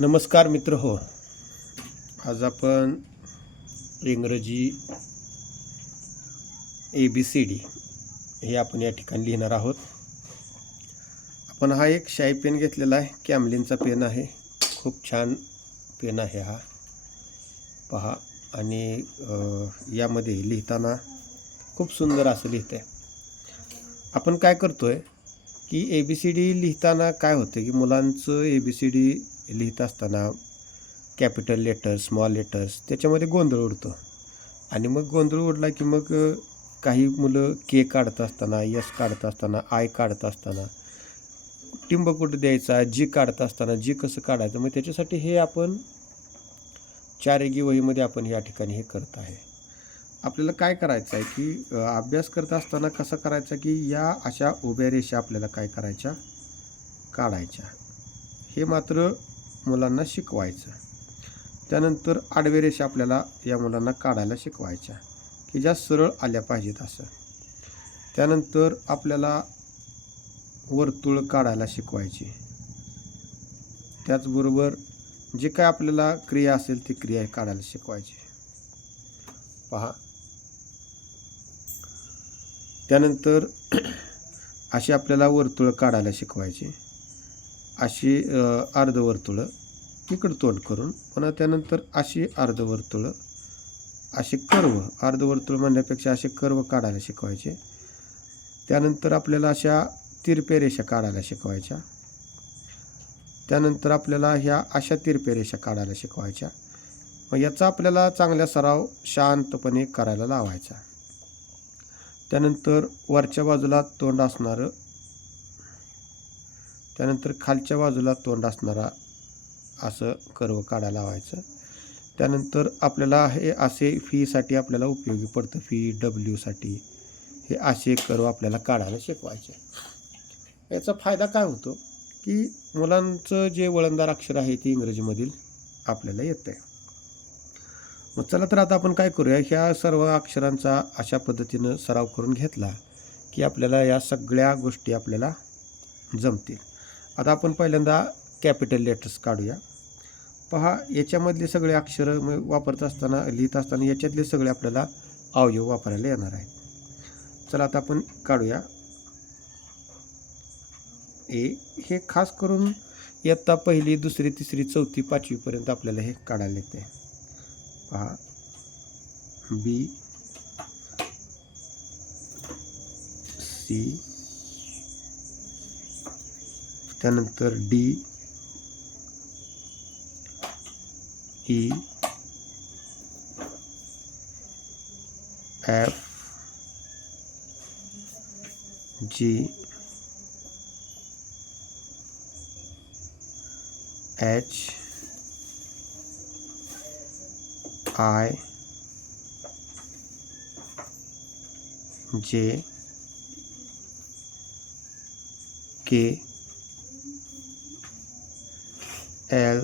नमस्कार मित्र हो. आज आपण इंग्रजी ABCD हे आपण या ठिकाणी लिहिणार आहोत. आपण हा एक शाई पेन घेतलेला आहे. कॅमलिनचा पेन आहे. खूप छान पेन आहे हा, पहा. आणि यामध्ये लिहिताना खूप सुंदर असं लिहितंय. आपण काय करतोय की ABCD लिहिताना काय होतं की मुलांचं ABCD लिहित असताना कॅपिटल लेटर्स, स्मॉल लेटर्स त्याच्यामध्ये गोंधळ उडतो. आणि मग गोंधळ उडला की मग काही मुलं के काढत असताना, एस काढत असताना, आय काढत असताना, टिंब कुठं द्यायचा, जी काढत असताना जी कसं काढायचं. मग त्याच्यासाठी हे आपण 4 एगी वहीमध्ये आपण या ठिकाणी हे करत आहे. आपल्याला काय करायचं आहे की अभ्यास करत असताना कसं करायचं की या अशा उभ्या रेषा आपल्याला काय करायच्या, काढायच्या. हे मात्र मुलांना शिकवायचं. त्यानंतर आडव्या रेषा आपल्याला या मुलांना काढायला शिकवायच्या की ज्या सरळ आल्या पाहिजेत असं. त्यानंतर आपल्याला वर्तुळ काढायला शिकवायची. त्याचबरोबर जे काय आपल्याला क्रिया असेल ती क्रिया काढायला शिकवायची, पहा. त्यानंतर अशी आपल्याला वर्तुळ काढायला शिकवायची, अशी अर्धवर्तुळं इकडं तोंड करून. पुन्हा त्यानंतर अशी अर्धवर्तुळं, असे कर्व, अर्धवर्तुळ म्हणण्यापेक्षा असे कर्व काढायला शिकवायचे. त्यानंतर आपल्याला अशा तिरप्या रेषा काढायला शिकवायच्या. त्यानंतर आपल्याला ह्या अशा तिरप्या रेषा काढायला शिकवायच्या. मग याचा आपल्याला चांगला सराव शांतपणे करायला लावायचा. त्यानंतर वरच्या बाजूला तोंड असणारं, त्यानंतर खालच्या बाजूला तोंड असणारा असं कर्व काढायला लावायचं. त्यानंतर आपल्याला हे असे फीसाठी आपल्याला उपयोगी पडतं, फी डब्ल्यूसाठी हे असे कर्व आपल्याला काढायला शिकवायचे. याचा फायदा काय होतो की मुलांचं जे वळणदार अक्षर आहे ते इंग्रजीमधील आपल्याला येतं आहे. मग चला तर आता आपण काय करूया, ह्या सर्व अक्षरांचा अशा पद्धतीनं सराव करून घेतला की आपल्याला या सगळ्या गोष्टी आपल्याला जमतील. आता आपण पहिल्यांदा कॅपिटल लेटर्स काढूया. पहा, याच्यामधले सगळे अक्षर वापरत असताना, लिहित असताना याच्यातले सगळे आपल्याला अवयव वापरायला येणार आहेत. चला आता आपण काढूया. ए हे खास करून इयत्ता पहिली, दुसरी, तिसरी, चौथी, पाचवीपर्यंत आपल्याला हे काढायला येते. पहा, बी, सी, त्यानंतर D, E, F, G, H, I, J, K, L,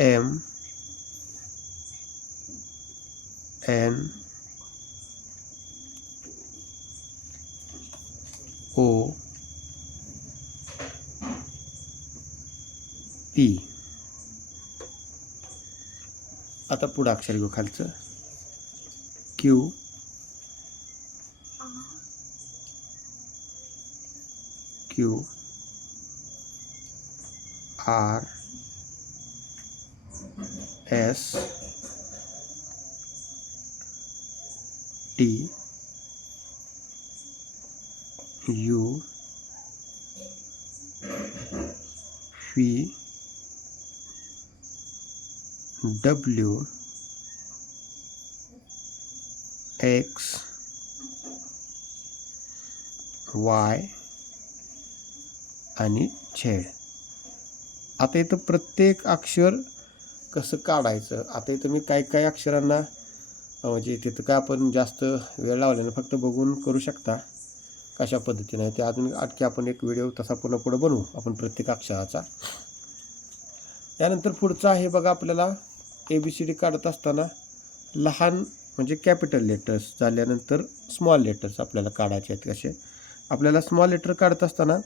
M, N, O, P. आता पुढं अक्षर घेऊ खालचं. Q, Q, R, S, T, U, V, W, X, Y आणि झेड. आता इथं प्रत्येक अक्षर कसं काढायचं, आता इथं मी काही अक्षरांना म्हणजे तिथं काय आपण जास्त वेळ लावल्यानं फक्त बघून करू शकता कशा पद्धतीने. ते अजून आणखी आपण एक व्हिडिओ तसा पुढं बनवू आपण प्रत्येक अक्षराचा. त्यानंतर पुढचं आहे बघा, आपल्याला ABCD काढत असताना लहान म्हणजे कॅपिटल लेटर्स झाल्यानंतर स्मॉल लेटर्स आपल्याला काढायचे आहेत. कसे आपल्याला स्मॉल लेटर काढत असताना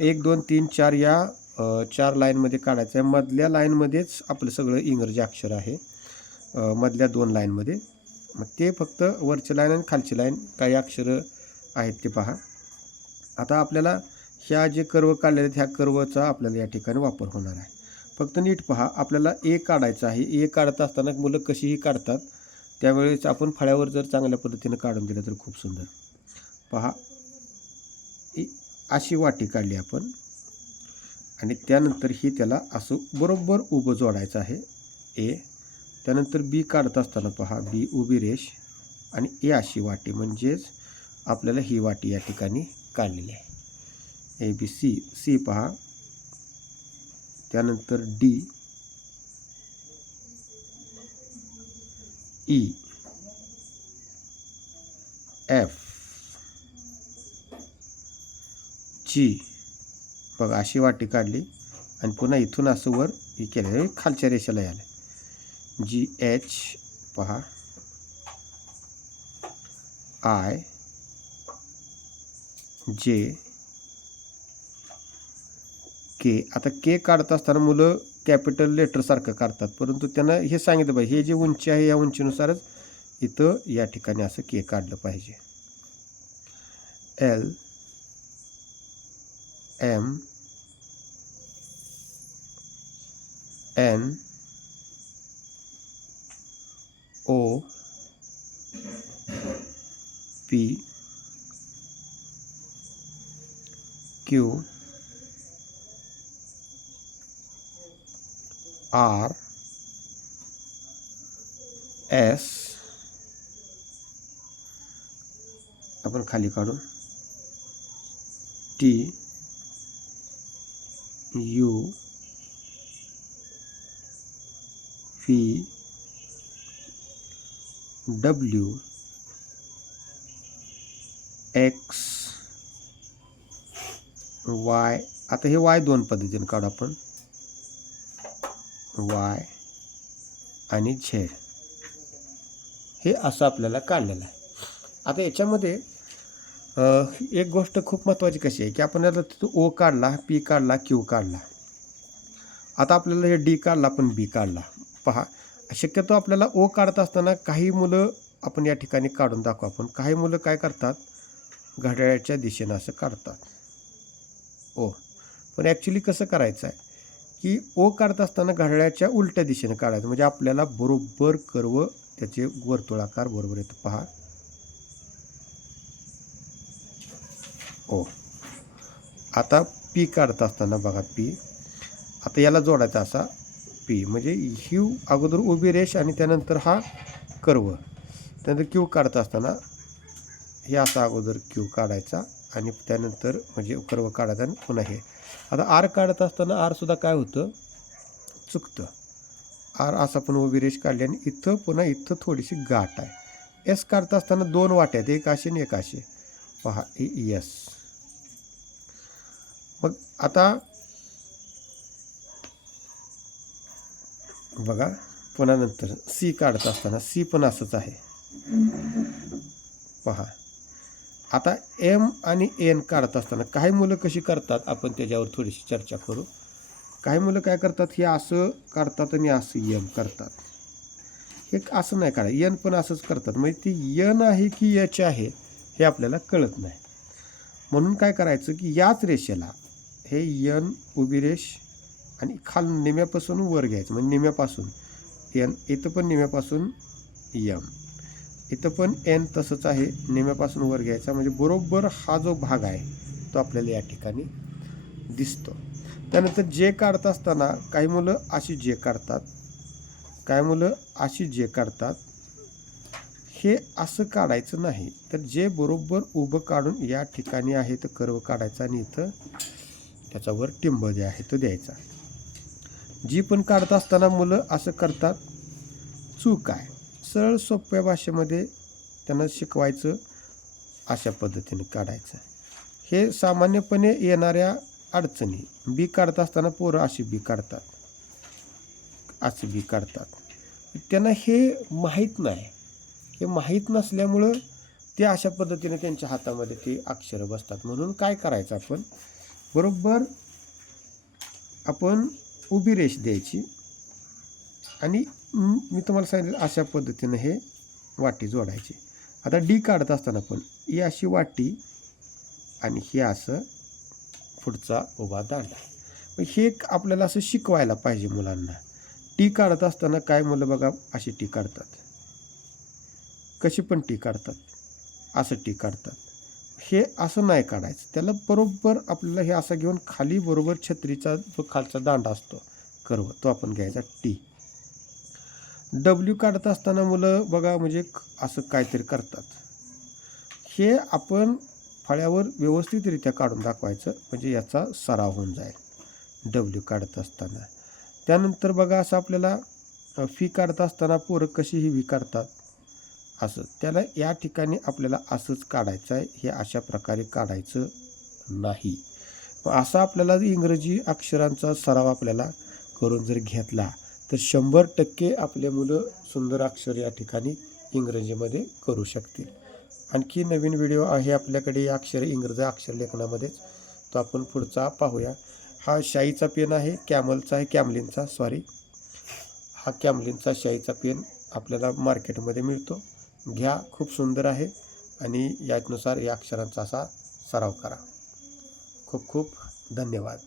1 2 3 4 या 4 लाईनमध्ये काढायचं आहे. मधल्या लाईनमध्येच आपलं सगळं इंग्रजी अक्षर आहे, मधल्या 2 लाईनमध्ये. मग ते फक्त वरची लाईन आणि खालची लाईन काही अक्षरं आहेत ते पहा. आता आपल्याला ह्या जे कर्व काढलेले आहेत ह्या कर्वचा आपल्याला या ठिकाणी वापर होणार आहे. फक्त नीट पहा, आपल्याला ए काढायचं आहे. ए काढत असताना मुलं कशीही काढतात, त्यावेळेस आपण फळ्यावर जर चांगल्या पद्धतीनं काढून दिलं तर खूप सुंदर. पहा, अशी वाटी काढली आपण आणि त्यानंतर ही त्याला असं बरोबर उभं जोडायचं आहे ए. त्यानंतर बी काढत असताना पहा, बी उभी रेष आणि ए अशी वाटी, म्हणजेच आपल्याला ही वाटी या ठिकाणी काढलेली आहे. ए बी सी, सी पहा, त्यानंतर डी, ई, एफ, जी. बघा अशी वाटी काढली आणि पुन्हा इथून असं वर हे केलं, खालच्या रेषेला आलं. जी एच पहा, आय, जे, के. आता के काढत असताना मुलं कॅपिटल लेटरसारखं काढतात, परंतु त्यांना हे सांगितलं पाहिजे हे जे उंची आहे या उंचीनुसारच इथं या ठिकाणी असं के काढलं पाहिजे. L, M, N, O, P, Q, R, S, आपण खाली काढू, T, U, V, W, X, Y. आता हे वाय 2 पद्धतीने काढू आपण, वाय आणि झेड. हे असं आपल्याला काढलेलं आहे. आता याच्यामध्ये एक गोष्ट खूप महत्त्वाची कशी आहे की आपण आता ओ काढला, पी काढला, क्यू काढला. आता आपल्याला हे डी काढला, आपण बी काढला. पहा, शक्यतो आपल्याला ओ काढत असताना काही मुलं आपण या ठिकाणी काढून दाखवू आपण. काही मुलं काय करतात, घड्याळाच्या दिशेनं असं काढतात ओ. पण ॲक्च्युली कसं करायचं आहे की ओ काढत असताना घड्याळाच्या उलट्या दिशेनं काढायचं, म्हणजे आपल्याला बरोबर कर्व त्याचे वर्तुळाकार बरोबर येतं. पहा, ओ. आता पी काढत असताना बघा, पी आता याला जोडायचा असा पी, म्हणजे ही अगोदर उभी रेष आणि त्यानंतर हा कर्व. त्यानंतर क्यू काढत असताना हे असा अगोदर क्यू काढायचा आणि त्यानंतर म्हणजे कर्व काढायचा आणि पुन्हा हे. आता आर काढत असताना आरसुद्धा काय होतं, चुकतं. आर असं पण उभी रेष काढली आणि इथं पुन्हा इथं थोडीशी गाठ आहे. एस काढत असताना 2 वाट्या आहेत, एक अशी आणि एक अशी. पहा, एस. मग आता बघा, पुन्हा नंतर सी काढत असताना सी पण असंच आहे. पहा, आता एम आणि एन काढत असताना काही मुलं कशी करतात आपण त्याच्यावर थोडीशी चर्चा करू. काही मुलं काय करतात, हे असं काढतात आणि असं एम करतात. हे असं नाही काढा, एन पण असंच करतात, म्हणजे ती एन आहे की एच आहे हे आपल्याला कळत नाही. म्हणून काय करायचं की याच रेषेला हे एन उभी रेष आणि निम्यापासून वर घ्यायचं, म्हणजे निम्यापासून एन, इथं पण निम्यापासून एम, इथं पण एन तसंच आहे, निम्यापासून वर घ्यायचा, म्हणजे बरोबर हा जो भाग आहे तो आपल्याला या ठिकाणी दिसतो. त्यानंतर जे काढत असताना काही मुलं अशी जे काढतात, काही मुलं अशी जे काढतात. हे असं काढायचं नाही, तर जे बरोबर उभं काढून या ठिकाणी आहे तर कर्व काढायचा आणि इथं त्याच्यावर टिंब जे आहे तो द्यायचा. जी पण काढत असताना मुलं असं करतात, चूक आहे. सरळ सोप्या भाषेमध्ये त्यांना शिकवायचं, अशा पद्धतीने काढायचं. हे सामान्यपणे येणाऱ्या अडचणी. बी काढत असताना पोरं अशी बी काढतात, अशी बी काढतात. त्यांना हे माहीत नाही. हे माहीत नसल्यामुळं ते अशा पद्धतीने त्यांच्या हातामध्ये ते अक्षरं बसतात. म्हणून काय करायचं आपण, बरोबर आपण उभी रेष द्यायची आणि मी तुम्हाला सांगितलं अशा पद्धतीनं हे वाटी जोडायची. आता डी काढत असताना पण ही अशी वाटी आणि हे असं पुढचा उभा दांडा. मग हे एक आपल्याला असं शिकवायला पाहिजे मुलांना. टी काढत असताना काय मुलं बघा अशी टी काढतात, कशी पण टी काढतात, असं टी काढतात. हे असं नाही काढायचं. त्याला बरोबर आपल्याला हे असं घेऊन खाली बरोबर छत्रीचा जो खालचा दांडा असतो कर्व तो आपण घ्यायचा टी. डब्ल्यू काढत असताना मुलं बघा म्हणजे असं काहीतरी करतात. हे आपण फळ्यावर व्यवस्थितरित्या काढून दाखवायचं म्हणजे याचा सराव होऊन जाईल डब्ल्यू काढत असताना. त्यानंतर बघा असं आपल्याला फी काढत असताना पोरं कशी ही व्ही काढतात असं. त्याला या ठिकाणी आपल्याला असंच काढायचं आहे. हे अशा प्रकारे काढायचं नाही. असं आपल्याला इंग्रजी अक्षरांचा सराव आपल्याला करून जर घेतला तर 100% आपले मुलं सुंदर अक्षर या ठिकाणी इंग्रजीमध्ये करू शकतील. आणखी नवीन व्हिडिओ आहे आपल्याकडे या इंग्रजी अक्षर लेखनामध्येच, तो आपण पुढचा पाहूया. हा शाईचा पेन आहे, कॅमलिनचा हा कॅमलिनचा शाईचा पेन आपल्याला मार्केटमध्ये मिळतो. घ्या, खूप सुंदर आहे आणि यानुसार या अक्षरांचा असा सराव करा. खूप खूप धन्यवाद.